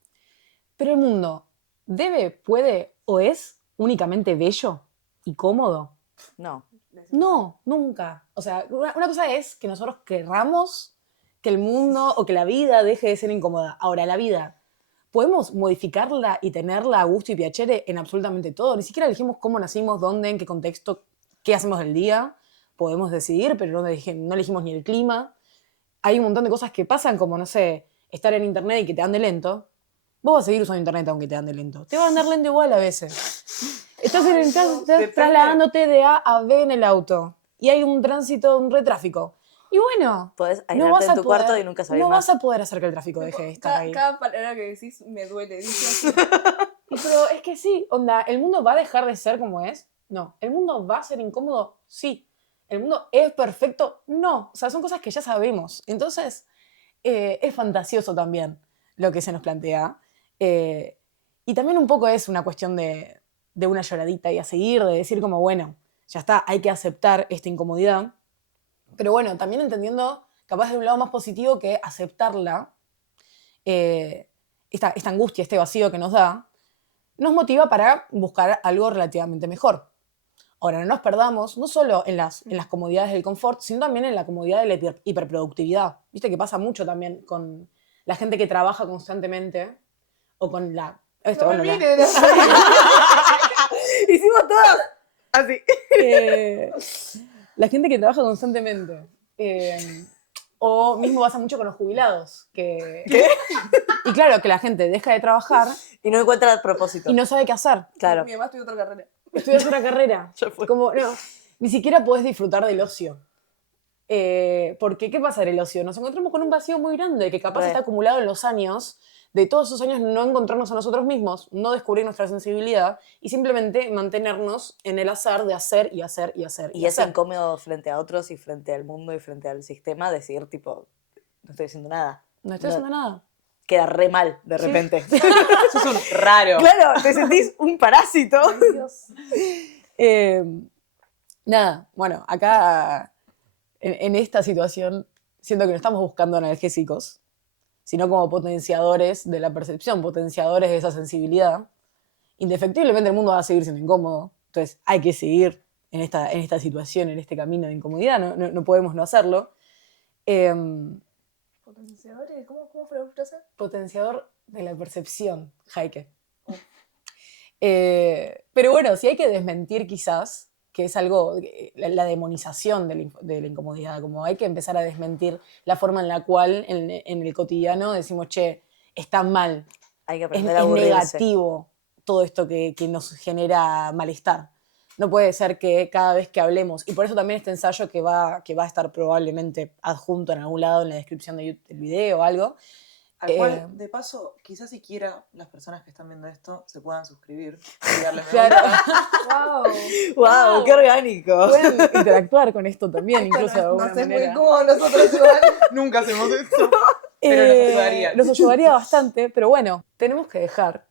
Pero el mundo debe, puede o es únicamente bello y cómodo. No. No, nunca. O sea, una cosa es que nosotros querramos que el mundo o que la vida deje de ser incómoda. Ahora, la vida, podemos modificarla y tenerla a gusto y piacere en absolutamente todo. Ni siquiera elegimos cómo nacimos, dónde, en qué contexto, qué hacemos del día. Podemos decidir, pero no elegimos ni el clima. Hay un montón de cosas que pasan, como, no sé, estar en internet y que te ande lento. Vos vas a seguir usando internet aunque te ande lento. Te va a andar lento igual a veces. Estás depende. trasladándote de A a B en el auto. Y hay un tránsito, un retráfico. Y bueno, Podés no aislarte vas en a tu poder, cuarto y nunca salir no más. vas a poder hacer que el tráfico deje de estar ahí. Cada palabra que decís me duele. Dice así. Pero es que sí, onda, ¿el mundo va a dejar de ser como es? No. ¿El mundo va a ser incómodo? Sí. ¿El mundo es perfecto? No. O sea, son cosas que ya sabemos. Entonces, es fantasioso también lo que se nos plantea. Y también un poco es una cuestión de una lloradita y a seguir, de decir como, bueno, ya está, hay que aceptar esta incomodidad. Pero bueno, también entendiendo, capaz de un lado más positivo que aceptarla, esta angustia, este vacío que nos da, nos motiva para buscar algo relativamente mejor. Ahora, no nos perdamos, no solo en las comodidades del confort, sino también en la comodidad de la hiperproductividad. Viste que pasa mucho también con la gente que trabaja constantemente, o con la... Esto, No bueno, me la- mires. Hicimos todas así. la gente que trabaja constantemente. O mismo pasa mucho con los jubilados. ¿Qué? Y claro, que la gente deja de trabajar Y no encuentra el propósito. y no sabe qué hacer. Claro. Mi mamá estudió otra carrera. Estudias una carrera. Ya fue. Como, no, ni siquiera podés disfrutar del ocio. Porque, ¿qué pasa en el ocio? Nos encontramos con un vacío muy grande que capaz Re. está acumulado en los años de todos esos años no encontrarnos a nosotros mismos, no descubrir nuestra sensibilidad y simplemente mantenernos en el azar de hacer y hacer y hacer Y es hacer. incómodo frente a otros y frente al mundo y frente al sistema decir, tipo, no estoy haciendo nada. No estoy haciendo nada. Queda re mal de Sí. repente. Eso es un raro. Claro, te sentís un parásito. Ay, Dios. Nada, bueno, acá en esta situación siento que no estamos buscando analgésicos, sino como potenciadores de la percepción, potenciadores de esa sensibilidad. Indefectiblemente el mundo va a seguir siendo incómodo, entonces hay que seguir en esta situación, en este camino de incomodidad, no podemos no hacerlo. Potenciadores, ¿cómo fue la frase? Potenciador de la percepción, Heike. Pero bueno, sí hay que desmentir quizás que es algo, la demonización de la incomodidad, como hay que empezar a desmentir la forma en la cual en el cotidiano decimos, che, está mal, Hay que es aprender a aburrirse. negativo todo esto que nos genera malestar. No puede ser que cada vez que hablemos, y por eso también este ensayo que va a estar probablemente adjunto en algún lado en la descripción del video o algo. Al cual, de paso, quizás siquiera las personas que están viendo esto se puedan suscribir y darle me Claro. gusta. ¡Wow! ¡Wow! ¡Qué orgánico! Pueden interactuar con esto también, incluso de No alguna sé muy manera. cómo nosotros igual. Nunca hacemos esto. Pero nos ayudaría. Nos ayudaría bastante, pero bueno, tenemos que dejar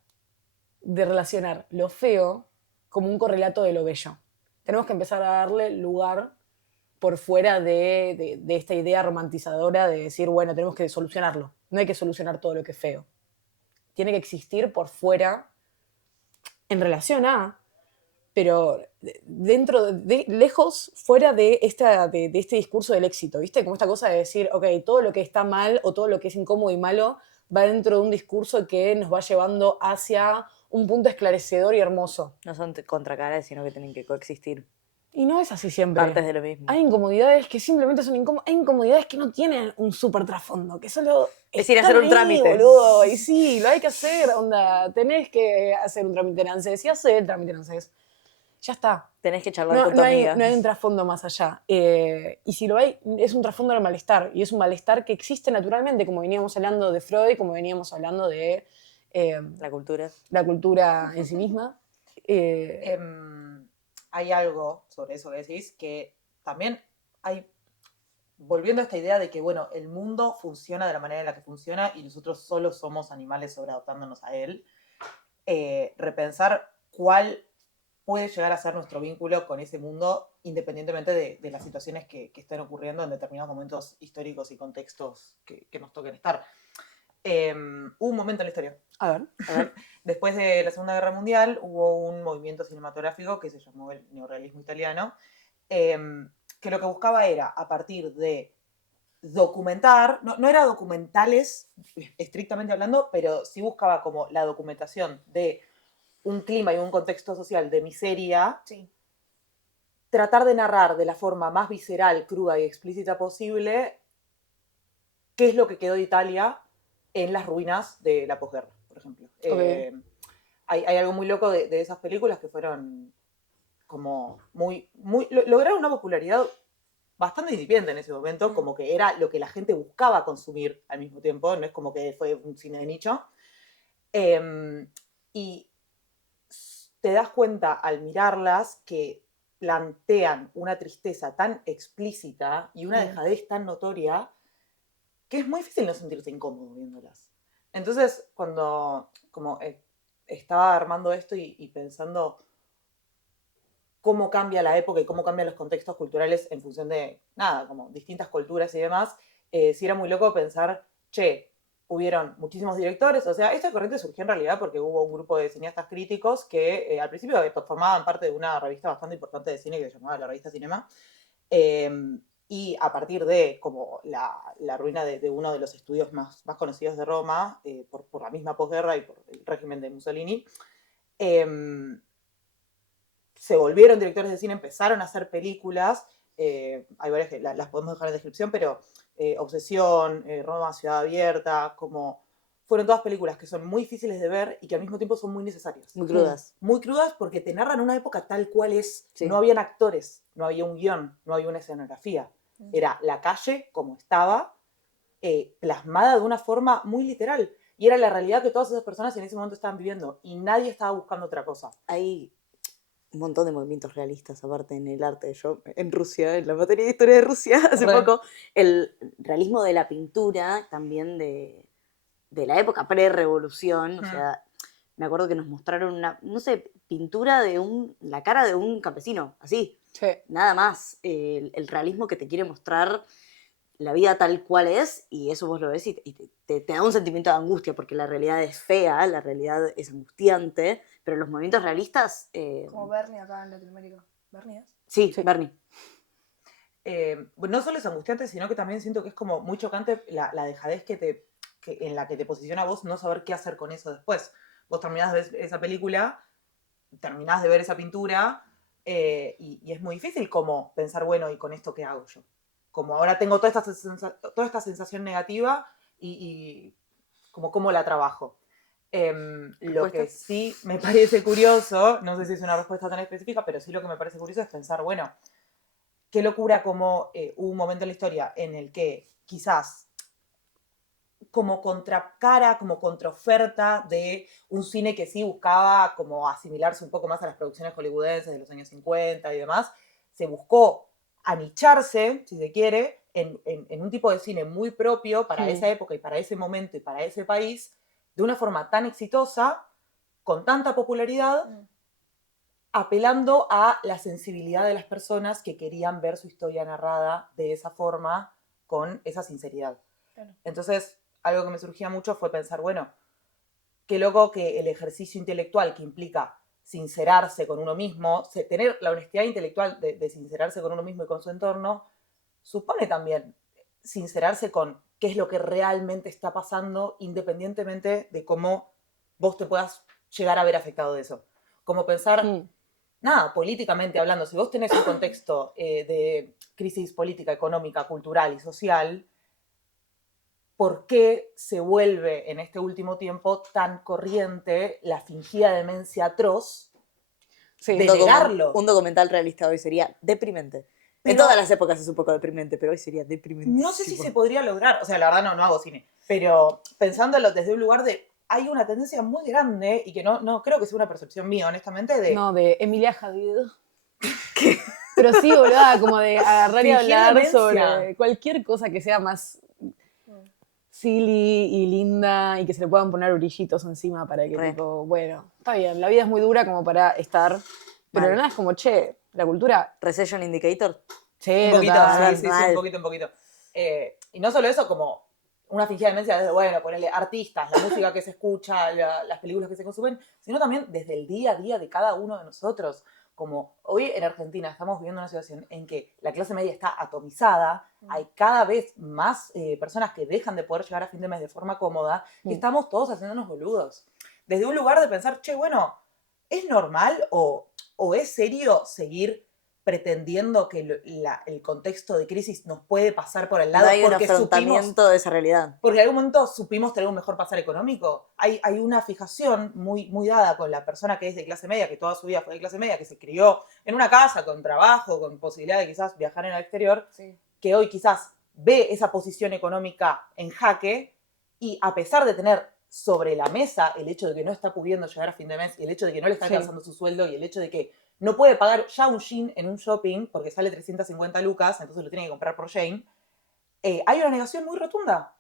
de relacionar lo feo como un correlato de lo bello. Tenemos que empezar a darle lugar por fuera de esta idea romantizadora de decir, bueno, tenemos que solucionarlo. No hay que solucionar todo lo que es feo. Tiene que existir por fuera en relación a, pero dentro, lejos, fuera de este discurso del éxito, ¿viste? Como esta cosa de decir, ok, todo lo que está mal o todo lo que es incómodo y malo va dentro de un discurso que nos va llevando hacia un punto esclarecedor y hermoso. No son contracaras, sino que tienen que coexistir. Y no es así siempre. Partes de lo mismo. Hay incomodidades que simplemente son incómodas. Hay incomodidades que no tienen un súper trasfondo, que solo Es ir a están hacer un ahí, trámite. Boludo. Y sí, lo hay que hacer, onda. Tenés que hacer un trámite en ANSES. Y hacer el trámite en ANSES. Ya está. Tenés que charlar No, con tu no hay, amiga. no hay un trasfondo más allá. Y si lo hay, es un trasfondo del malestar. Y es un malestar que existe naturalmente, como veníamos hablando de Freud, como veníamos hablando de La cultura. la cultura en sí misma. Hay algo sobre eso que decís, que también hay, volviendo a esta idea de que, bueno, el mundo funciona de la manera en la que funciona y nosotros solo somos animales sobreadaptándonos a él, repensar cuál puede llegar a ser nuestro vínculo con ese mundo independientemente de las situaciones que estén ocurriendo en determinados momentos históricos y contextos que nos toquen estar. Hubo un momento en la historia. A ver. Después de la Segunda Guerra Mundial hubo un movimiento cinematográfico que se llamó el neorrealismo italiano, que lo que buscaba era, a partir de documentar, no era documentales estrictamente hablando, pero sí buscaba como la documentación de un clima y un contexto social de miseria, Sí. tratar de narrar de la forma más visceral, cruda y explícita posible qué es lo que quedó de Italia en las ruinas de la posguerra, por ejemplo. Ok. Hay algo muy loco de esas películas que fueron como lograron una popularidad bastante incipiente en ese momento, como que era lo que la gente buscaba consumir al mismo tiempo, no es como que fue un cine de nicho. Y te das cuenta al mirarlas que plantean una tristeza tan explícita y una dejadez tan notoria que es muy difícil no sentirse incómodo viéndolas. Entonces, cuando estaba armando esto y pensando cómo cambia la época y cómo cambian los contextos culturales en función de, nada, como distintas culturas y demás, sí era muy loco pensar, che, hubieron muchísimos directores, o sea, esta corriente surgió en realidad porque hubo un grupo de cineastas críticos que al principio formaban parte de una revista bastante importante de cine que se llamaba la Revista Cinema, y a partir de como la ruina de uno de los estudios más conocidos de Roma, por la misma posguerra y por el régimen de Mussolini, se volvieron directores de cine, empezaron a hacer películas, hay varias que las podemos dejar en descripción, pero Obsesión, Roma, Ciudad Abierta, como fueron todas películas que son muy difíciles de ver y que al mismo tiempo son muy necesarias. Muy crudas. Muy crudas porque te narran una época tal cual es. Sí. No habían actores, no había un guión, no había una escenografía. Era la calle como estaba, plasmada de una forma muy literal. y era la realidad que todas esas personas en ese momento estaban viviendo y nadie estaba buscando otra cosa. Hay un montón de movimientos realistas, aparte en el arte. Yo, en Rusia, en la materia de historia de Rusia, hace Re. poco, el realismo de la pintura, también de la época pre-revolución, o sea, me acuerdo que nos mostraron una, no sé, pintura de la cara de un campesino, así, Sí. nada más. El realismo que te quiere mostrar la vida tal cual es, y eso vos lo ves y te da un sentimiento de angustia, porque la realidad es fea, la realidad es angustiante, pero los movimientos realistas... Como Bernie acá en Latinoamérica. ¿Bernie es? Sí, Sí. Bernie. No solo es angustiante, sino que también siento que es como muy chocante la dejadez en la que te posiciona vos no saber qué hacer con eso después. Vos terminás de ver esa película, terminás de ver esa pintura, y es muy difícil como pensar, bueno, ¿y con esto qué hago yo? Como ahora tengo toda esta sensación negativa y como cómo la trabajo. Lo que ¿Respuesta? sí me parece curioso, no sé si es una respuesta tan específica, pero sí lo que me parece curioso es pensar, bueno, qué locura como hubo un momento en la historia en el que quizás como contracara, como contraoferta de un cine que sí buscaba como asimilarse un poco más a las producciones hollywoodenses de los años 50 y demás, se buscó anicharse, si se quiere, en un tipo de cine muy propio para esa época y para ese momento y para ese país, de una forma tan exitosa, con tanta popularidad, apelando a la sensibilidad de las personas que querían ver su historia narrada de esa forma, con esa sinceridad. Claro. Entonces, algo que me surgía mucho fue pensar, bueno, qué loco que el ejercicio intelectual que implica sincerarse con uno mismo, tener la honestidad intelectual de sincerarse con uno mismo y con su entorno, supone también sincerarse con qué es lo que realmente está pasando, independientemente de cómo vos te puedas llegar a ver afectado de eso. Como pensar, nada, políticamente hablando, si vos tenés un contexto de crisis política, económica, cultural y social, ¿por qué se vuelve en este último tiempo tan corriente la fingida demencia atroz Sí. de negarlo? Un documental realista hoy sería deprimente. En Pero- todas las épocas es un poco deprimente, pero hoy sería deprimente. No sé si se podría lograr, o sea, la verdad no hago cine, pero pensándolo desde un lugar de, hay una tendencia muy grande, y que no creo que sea una percepción mía, honestamente, de No, de Emilia Hadid. Pero sí, boluda, como de agarrar y Fingir hablar demencia. sobre cualquier cosa que sea más silly y linda y que se le puedan poner brillitos encima para que, Re. tipo, bueno, está bien, la vida es muy dura como para estar, pero Mal. nada, es como, che, la cultura, Recession Indicator. che, Un poquito, total. sí, mal. un poquito. Y no solo eso, como una fingida demencia desde, bueno, ponerle artistas, la música que se escucha, las películas que se consumen, sino también desde el día a día de cada uno de nosotros. Como hoy en Argentina estamos viviendo una situación en que la clase media está atomizada, hay cada vez más personas que dejan de poder llegar a fin de mes de forma cómoda, y estamos todos haciéndonos boludos. Desde un lugar de pensar, che, bueno, ¿es normal o es serio seguir pretendiendo que el contexto de crisis nos puede pasar por el lado No hay un porque supimos, afrontamiento de esa realidad. porque en algún momento supimos tener un mejor pasar económico? Hay una fijación muy, muy dada con la persona que es de clase media, que toda su vida fue de clase media, que se crió en una casa, con trabajo, con posibilidad de quizás viajar en el exterior, Sí. que hoy quizás ve esa posición económica en jaque, y a pesar de tener sobre la mesa el hecho de que no está pudiendo llegar a fin de mes, y el hecho de que no le está alcanzando su sueldo, y el hecho de que no puede pagar ya un jean en un shopping porque sale 350 lucas, entonces lo tiene que comprar por Jane, hay una negación muy rotunda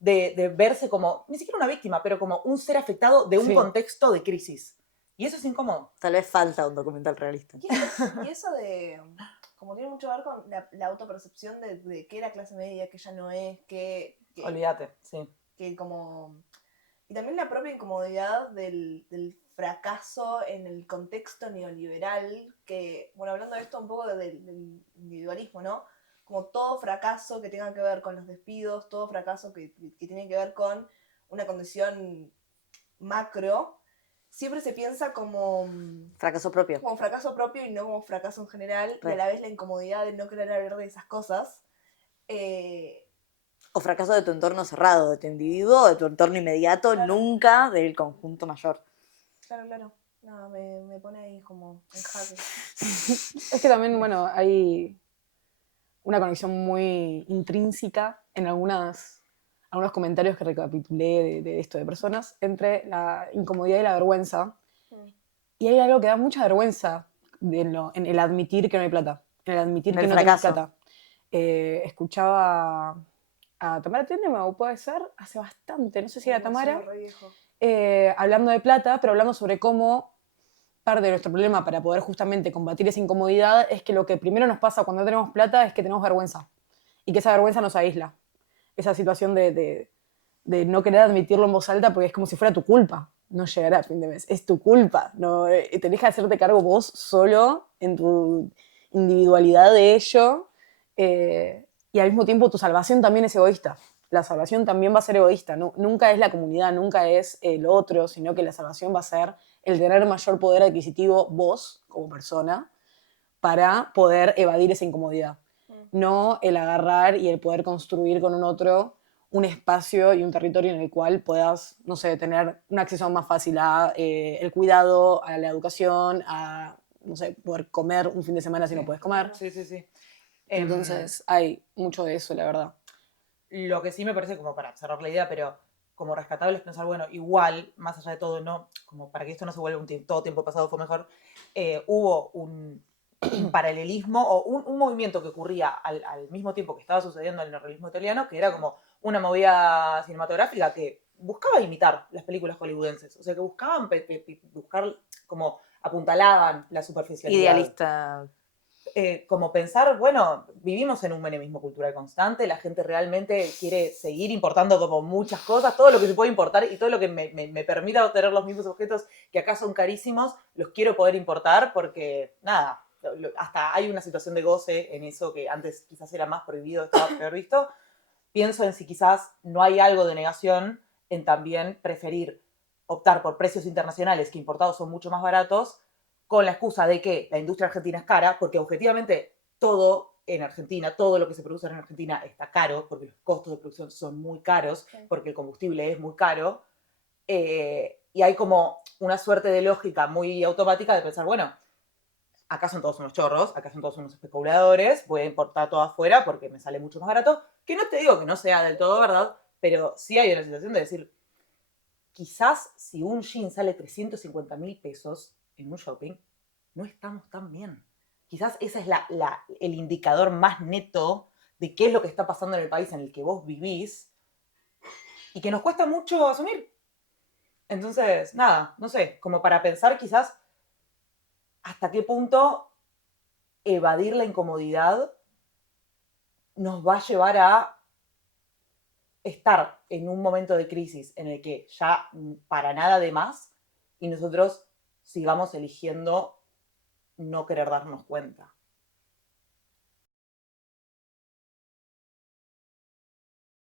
de verse como, ni siquiera una víctima, pero como un ser afectado de un Sí. contexto de crisis. Y eso es incómodo. Tal vez falta un documental realista. Y eso de, como tiene mucho que ver con la autopercepción de qué era clase media, que ya no es, que Olvídate, sí. que como... Y también la propia incomodidad del fracaso en el contexto neoliberal, que, bueno, hablando de esto un poco del individualismo, ¿no? Como todo fracaso que tenga que ver con los despidos, todo fracaso que tiene que ver con una condición macro, siempre se piensa como Fracaso propio. fracaso propio y no como fracaso en general, y a la vez la incomodidad de no querer hablar de esas cosas. O fracaso de tu entorno cerrado, de tu individuo, de tu entorno inmediato, Claro. nunca del conjunto mayor. Claro. No, me pone ahí como en jaque. Es que también, bueno, hay una conexión muy intrínseca en algunos algunos comentarios que recapitulé de esto, de personas, entre la incomodidad y la vergüenza. Y hay algo que da mucha vergüenza en el admitir que no hay plata, en el admitir En que el no tenés fracaso. plata. Escuchaba a Tamara Tenema, o puede ser, hace bastante, no sé si era Tamara, hablando de plata, pero hablando sobre cómo parte de nuestro problema para poder justamente combatir esa incomodidad es que lo que primero nos pasa cuando no tenemos plata es que tenemos vergüenza y que esa vergüenza nos aísla. Esa situación de no querer admitirlo en voz alta porque es como si fuera tu culpa no llegar a fin de mes. Es tu culpa. No, tenés que hacerte cargo vos solo en tu individualidad de ello. Y al mismo tiempo tu salvación también es egoísta. La salvación también va a ser egoísta. No, nunca es la comunidad, nunca es el otro, sino que la salvación va a ser el tener mayor poder adquisitivo vos, como persona, para poder evadir esa incomodidad. No el agarrar y el poder construir con un otro un espacio y un territorio en el cual puedas, no sé, tener un acceso más fácil a el cuidado, a la educación, a, no sé, poder comer un fin de semana si no puedes comer. Sí, sí, sí. Entonces hay mucho de eso, la verdad. Lo que sí me parece, como para cerrar la idea, pero como rescatable es pensar, bueno, igual, más allá de todo, no, como para que esto no se vuelva todo tiempo pasado fue mejor, hubo un paralelismo o un movimiento que ocurría al mismo tiempo que estaba sucediendo en el neorrealismo italiano, que era como una movida cinematográfica que buscaba imitar las películas hollywoodenses, o sea, que buscaban buscar, como apuntalaban la superficialidad. Idealista. Como pensar, bueno, vivimos en un menemismo cultural constante, la gente realmente quiere seguir importando como muchas cosas, todo lo que se puede importar y todo lo que me permita obtener los mismos objetos que acá son carísimos, los quiero poder importar porque, nada, hasta hay una situación de goce en eso que antes quizás era más prohibido, estaba peor visto. Pienso en si quizás no hay algo de negación en también preferir optar por precios internacionales que importados son mucho más baratos, con la excusa de que la industria argentina es cara, porque objetivamente todo en Argentina, todo lo que se produce en Argentina está caro, porque los costos de producción son muy caros, porque el combustible es muy caro, y hay como una suerte de lógica muy automática de pensar, bueno, acá son todos unos chorros, acá son todos unos especuladores, voy a importar todo afuera porque me sale mucho más barato, que no te digo que no sea del todo verdad, pero sí hay una situación de decir, quizás si un jean sale 350.000 pesos en un shopping, no estamos tan bien. Quizás ese es el indicador más neto de qué es lo que está pasando en el país en el que vos vivís y que nos cuesta mucho asumir. Entonces, nada, no sé, como para pensar quizás hasta qué punto evadir la incomodidad nos va a llevar a estar en un momento de crisis en el que ya para nada de más y nosotros sigamos eligiendo no querer darnos cuenta.